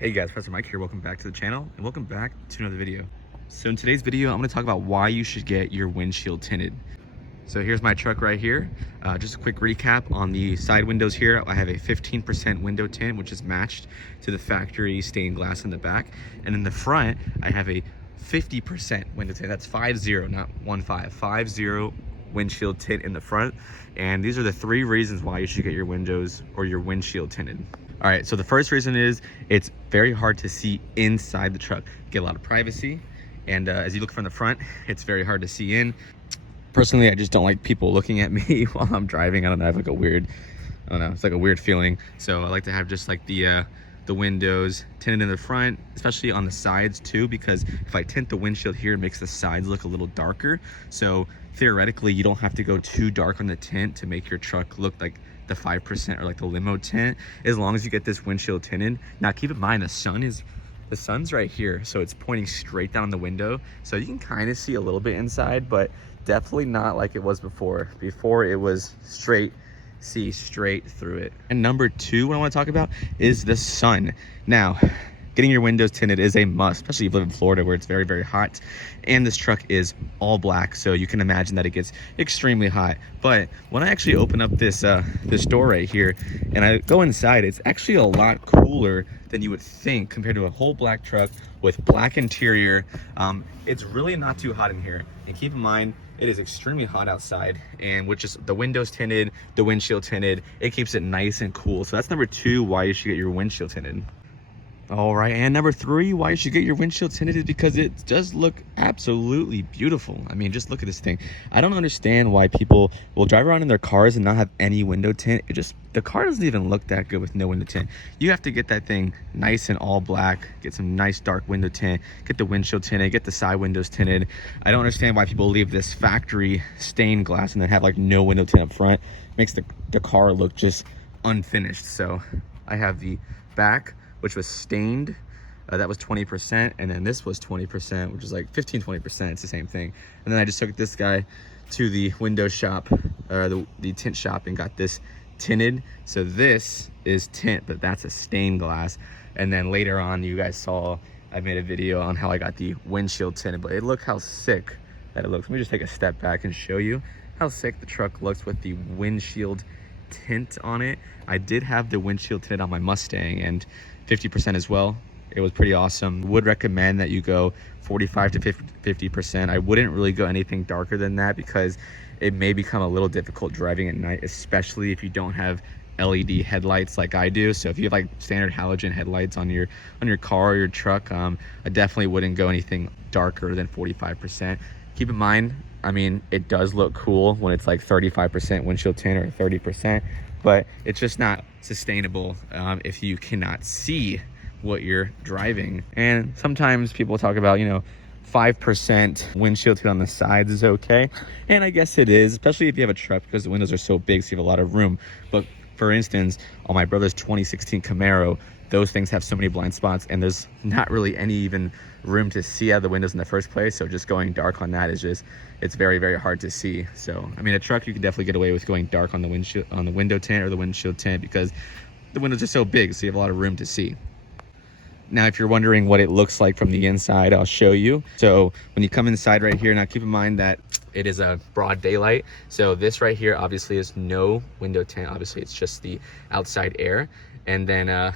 Hey guys, Professor Mike here. Welcome back to the channel and welcome back to another video. So in today's video, I'm going to talk about why you should get your windshield tinted. So here's my truck right here. Just a quick recap on the side windows here. I have a 15% window tint, which is matched to the factory stained glass in the back. And in the front, I have a 50% window tint. That's 50, not 15. 50 windshield tint in the front. And these are the three reasons why you should get your windows or your windshield tinted. All right, so the first reason is it's very hard to see inside the truck. Get a lot of privacy, and as you look from the front, it's very hard to see in. Personally, I just don't like people looking at me while I'm driving. I have like a weird, I don't know, it's like a weird feeling. So I like to have just like the windows tinted in the front, especially on the sides too, because if I tint the windshield here, it makes the sides look a little darker. So theoretically, you don't have to go too dark on the tint to make your truck look like the 5% or like the limo tint, as long as you get this windshield tinted. Now keep in mind, the sun's right here, so it's pointing straight down the window, so you can kind of see a little bit inside, but definitely not like it was before. Before it was see straight through it. And number two, what I want to talk about is the sun. Now, getting your windows tinted is a must, especially if you live in Florida where it's very, very hot. And this truck is all black, so you can imagine that it gets extremely hot. But when I actually open up this door right here and I go inside, it's actually a lot cooler than you would think compared to a whole black truck with black interior. It's really not too hot in here. And keep in mind, it is extremely hot outside, and with just the windows tinted, the windshield tinted, it keeps it nice and cool. So that's number two, why you should get your windshield tinted. All right, and number three, why you should get your windshield tinted is because it does look absolutely beautiful. I mean, just look at this thing. I don't understand why people will drive around in their cars and not have any window tint. The car doesn't even look that good with no window tint. You have to get that thing nice and all black, get some nice dark window tint, get the windshield tinted, get the side windows tinted. I don't understand why people leave this factory stained glass and then have like no window tint up front. Makes the car look just unfinished. So I have the back, which was stained, that was 20%, and then this was 20%, which is like 15-20%, it's the same thing. And then I just took this guy to the window shop, the tint shop, and got this tinted. So this is tint, but that's a stained glass. And then later on, you guys saw I made a video on how I got the windshield tinted, but look how sick that it looks. Let me just take a step back and show you how sick the truck looks with the windshield tint on it. I did have the windshield tinted on my Mustang, and 50% as well. It was pretty awesome. Would recommend that you go 45 to 50%. I wouldn't really go anything darker than that because it may become a little difficult driving at night, especially if you don't have LED headlights like I do. So if you have like standard halogen headlights on your car or your truck, I definitely wouldn't go anything darker than 45%. Keep in mind, I mean, it does look cool when it's like 35% windshield tint or 30%, but it's just not sustainable if you cannot see what you're driving. And sometimes people talk about, 5% windshield tint on the sides is okay. And I guess it is, especially if you have a truck because the windows are so big, so you have a lot of room. But for instance, on my brother's 2016 Camaro, those things have so many blind spots and there's not really any even room to see out of the windows in the first place. So just going dark on that is it's very, very hard to see. So, I mean, a truck, you can definitely get away with going dark on the windshield, on the window tint or the windshield tint because the windows are so big, so you have a lot of room to see. Now, if you're wondering what it looks like from the inside, I'll show you. So when you come inside right here, now keep in mind that it is a broad daylight. So this right here obviously is no window tint. Obviously, it's just the outside air. And then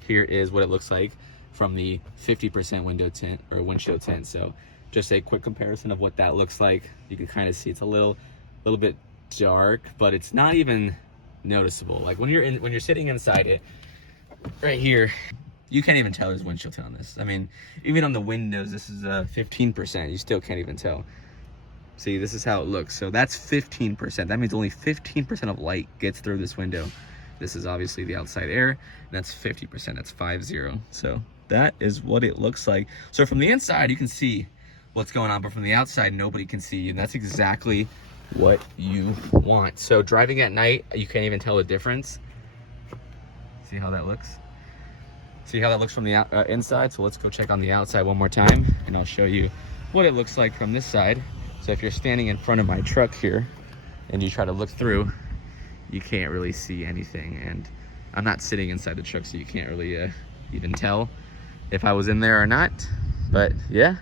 here is what it looks like from the 50% window tint or windshield tint. So just a quick comparison of what that looks like. You can kind of see it's a little bit dark, but it's not even noticeable. Like when you're sitting inside it right here, you can't even tell there's windshield tint on this. I mean, even on the windows, this is 15%. You still can't even tell. See, this is how it looks. So that's 15%. That means only 15% of light gets through this window. This is obviously the outside air, and that's 50%, that's 50. So that is what it looks like. So from the inside, you can see what's going on, but from the outside, nobody can see, and that's exactly what you want. So driving at night, you can't even tell the difference. See how that looks? See how that looks from the inside? So let's go check on the outside one more time, and I'll show you what it looks like from this side. So if you're standing in front of my truck here, and you try to look through, you can't really see anything. And I'm not sitting inside the truck, so you can't really even tell if I was in there or not. But yeah,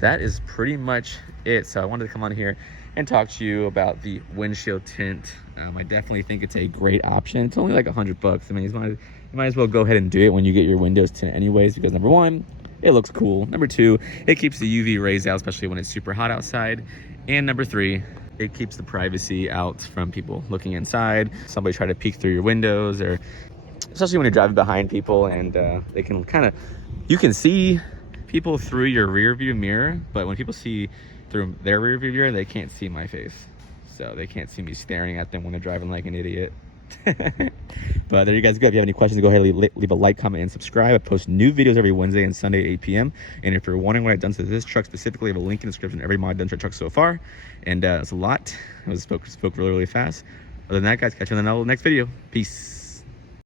that is pretty much it. So I wanted to come on here and talk to you about the windshield tint. I definitely think it's a great option. It's only like $100. I mean, you might as well go ahead and do it when you get your windows tint anyways, because number one, it looks cool. Number two, it keeps the UV rays out, especially when it's super hot outside. And number three, it keeps the privacy out from people looking inside. Somebody try to peek through your windows, or especially when you're driving behind people and they can you can see people through your rear view mirror, but when people see through their rear view mirror, they can't see my face. So they can't see me staring at them when they're driving like an idiot. But there you guys go. If you have any questions, go ahead and leave a like, comment, and subscribe. I post new videos every Wednesday and Sunday at 8 p.m. And if you're wondering what I've done to this truck specifically, I have a link in the description. Every mod I've done to a truck so far, and it's a lot. I spoke really fast. Other than that, guys, catch you in the next video. Peace.